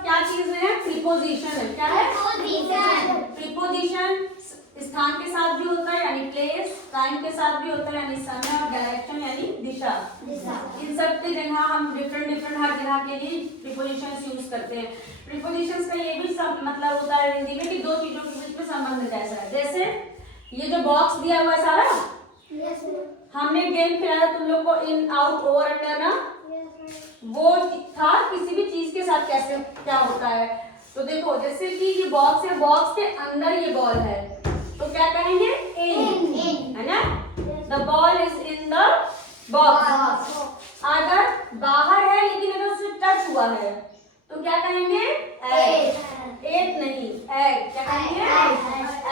सब क्या चीज है? प्रीपोजिशन है। क्या है? प्रीपोजिशन स्थान के साथ भी होता है यानी प्लेस, टाइम के साथ भी होता है यानी समय, और डायरेक्शन यानी दिशा। इन सब के जगह हम डिफरेंट हर जगह के लिए प्रीपोजिशंस यूज करते हैं। प्रीपोजिशंस का ये भी सब मतलब होता है हिंदी में कि दो चीजों के बीच में संबंध जैसा है। जैसे ये जो बॉक्स दिया हुआ है सारा, हमने गेम खिलाया तुम लोग को, इन आउट ओवर अंडर ना, वो था किसी भी चीज के साथ कैसे क्या होता है। तो देखो जैसे कि ये बॉक्स है, बॉक्स के अंदर ये बॉल है, तो क्या कहेंगे? इन, है ना? The ball is in the box. अगर बाहर है लेकिन अगर उससे टच हुआ है तो क्या कहेंगे? एग। एग नहीं, एग। क्या कहेंगे?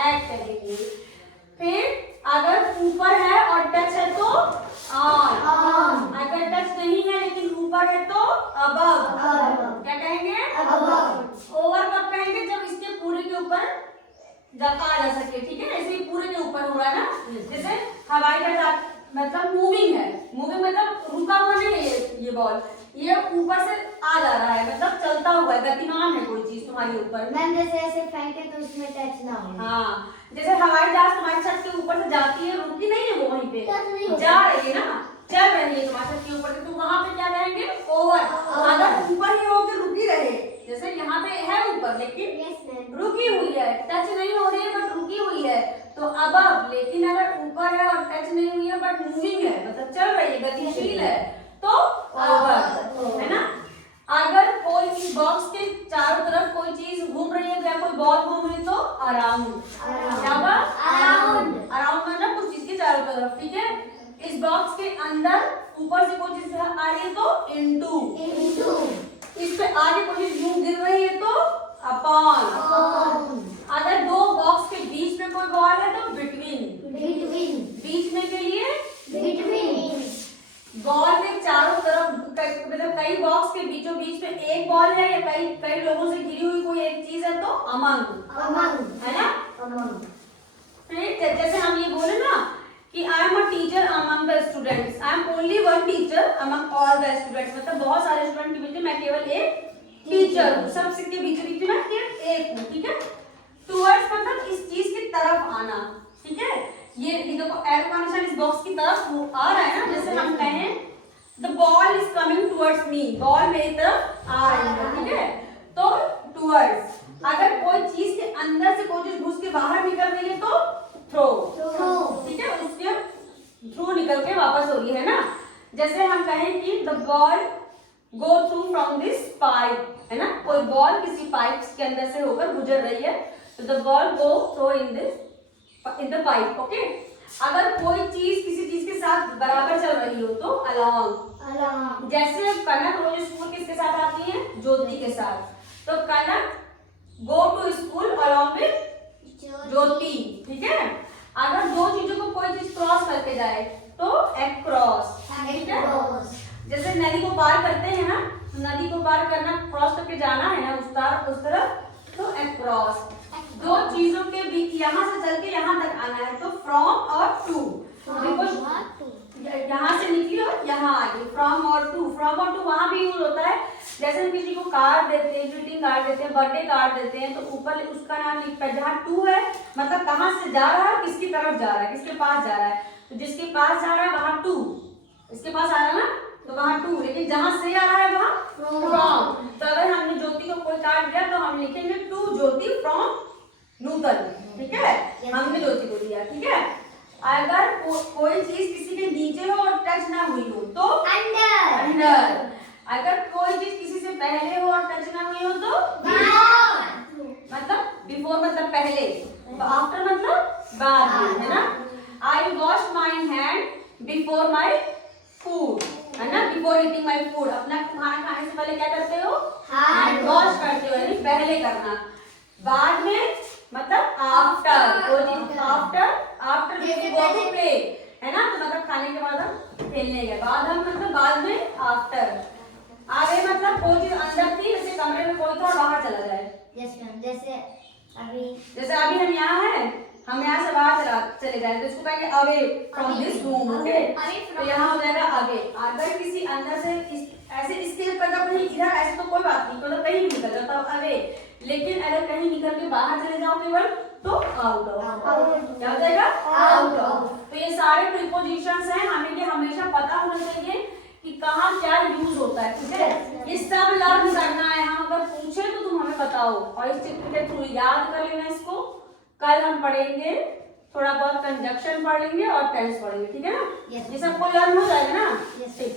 एग कहेंगे। फिर अगर ऊपर है और टच है तो ऑन। अगर टच नहीं है लेकिन ऊपर है तो अबव। क्या कहेंगे? अबव। ओवर कब कहेंगे? जब इसके पूरे के ऊपर आ जा सके। ठीक है, ऐसे ही पूरे के ऊपर हो रहा है ना। जैसे हवाई जहाज मतलब मूविंग है, मूविंग मतलब रुका हुआ नहीं है ये बॉल, ये ऊपर से आ जा रहा है, मतलब चलता हुआ है, गतिमान है कोई चीज तुम्हारे ऊपर। मैम जैसे ऐसे फेंके तो उसमें टच ना हो। हाँ, जैसे हवाई जहाज तुम्हारे छत के ऊपर से जाती है, रुकी नहीं है वो, वहीं पे जा रही है ना, चल रही है तुम्हारे छत के ऊपर से, तो वहां पे क्या कहेंगे? ओवर। अगर ऊपर ही होकर रुकी रहे, जैसे यहाँ पे है ऊपर लेकिन रुकी हुई है, टच नहीं हो रही है बट रुकी हुई है, तो अबव। लेकिन अगर ऊपर है और टच नहीं हुई है बट मूविंग है, मतलब चल रही है, गतिशील है, तो ओवर, है ना। अगर कोई इस बॉक्स के चारों तरफ कोई चीज घूम रही है या कोई बॉल घूम रही है तो अराउंड। क्या बात? अराउंड। अराउंड मतलब कुछ चीज के चारों तरफ। ठीक है, इस बॉक्स के अंदर ऊपर से कोई चीज आ रही है तो इनटू। इस पे आगे कोई चीज यूं गिर रही है तो अपॉन। अगर दो बॉक्स के बीच में कोई बॉल है तो बिटवीन। बीच में के लिए बॉल में चारों तरफ मतलब कई बॉक्स के बीचों बीच में एक बॉल है या कई लोगों से घिरी हुई कोई एक चीज है तो अमंग, है ना। फिर जैसे हम ये बोले ना कि I am a teacher among the students, I am only one teacher among all the students, मतलब बहुत सारे स्टूडेंट के बीच में मैं केवल एक टीचर हूँ, सबसे के बीच में मैं केवल एक हूँ। ठीक है, टुवर्ड्स मतलब इस चीज की तरफ आना। ठीक है, ये देखो एरो का निशान इस बॉक्स की तरफ आ रहा है ना। जैसे हम कहें the ball is coming towards me, ball मेरी तरफ आ रही है। ठीक है, तो टुवर्ड्स। अगर कोई चीज के अंदर से कोई चीज घुस के बाहर निकल रही है तो थ्रो। ठीक है, उसके थ्रू निकल के वापस हो रही है ना। जैसे हम कहें कि the ball go through from this pipe, है ना, कोई बॉल किसी पाइप के अंदर से होकर गुजर रही है, तो the ball go through in the pipe. Okay, अगर कोई चीज किसी चीज के साथ बराबर चल रही हो तो अलोंग। जैसे कनक रोज स्कूल किसके साथ आती है? ज्योति के साथ, तो Kanak go to school along with Jyoti. ठीक है, अगर दो चीजों को कोई चीज क्रॉस करके जाए तो अक्रॉस। ठीक है, जैसे नदी को पार करते हैं ना, तो नदी को पार करना, क्रॉस करके जाना है ना उस तरफ, तो अक्रॉस। दो चीजों के बीच यहाँ से चल के यहाँ तक आना है तो फ्रॉम और टू। देखो यहाँ से निकली और यहाँ आ गई, फ्रॉम और टू। फ्रॉम और टू वहां भी यूज होता है, जैसे हम किसी को कार्ड देते हैं, ग्रीटिंग कार्ड देते हैं, बर्थडे कार्ड देते हैं, तो ऊपर उसका नाम लिखता है। जहाँ टू है मतलब कहाँ से जा रहा है, किसकी तरफ जा रहा है, किसके पास जा रहा है, तो जिसके पास जा रहा है वहां टू, इसके पास आ रहा है ना तो वहां टू, लेकिन जहां से आ रहा है वहां फ्रॉम। तो अगर हमने ज्योति को कोई कार्ड दिया तो हम लिखेंगे टू ज्योति फ्रॉम नूतन। ठीक है, हमने ज्योति को दिया। ठीक है, अगर कोई चीज किसी के नीचे हो और टच ना हुई हो तो अंडर। अगर कोई चीज किसी से पहले हो और टच ना हुई हो तो मतलब बिफोर मतलब पहले, आफ्टर मतलब बाद में, है ना। I wash my hand before my food, है ना, बिफोर ईटिंग माई फूड। अपना खाना खाने से पहले क्या करते हो? हैंड वॉश करते हो, यानी पहले करना। बाद में मतलब after, after go to play, है ना, तो मतलब खाने के बाद हम खेलने गए। बाद हम मतलब बाद में आफ्टर। आगे मतलब कोई चीज अंदर थी, जैसे कमरे में कोई था और बाहर चला जाए। यस मैम, जैसे अभी हम यहाँ हैं, हम यहाँ से बाहर चले जाए तो इसको कहेंगे away from this room, okay. तो यहाँ हो जाएगा अवे। अगर किसी अंदर से ऐसे स्टेप करता कहीं इधर ऐसे तो कोई बात नहीं, मतलब कहीं भी निकल जाता अवे। लेकिन अगर कहीं निकल के बाहर चले जाओ केवल तो आउट ऑफ। क्या हो जाएगा? Out of. तो ये सारे प्रीपोजिशंस हैं, हमें ये हमेशा पता होना चाहिए कि कहाँ क्या यूज होता है, ठीक है। ये सब लर्न करना है, हम अगर पूछे तो तुम हमें बताओ और इस चित्र के थ्रू याद कर लेना इसको। कल हम पढ़ेंगे थोड़ा बहुत कंजक्शन पढ़ लेंगे और टेंस पढ़ेंगे, ठीक है ना। ये सबको लर्न हो जाएगा ना। ठीक।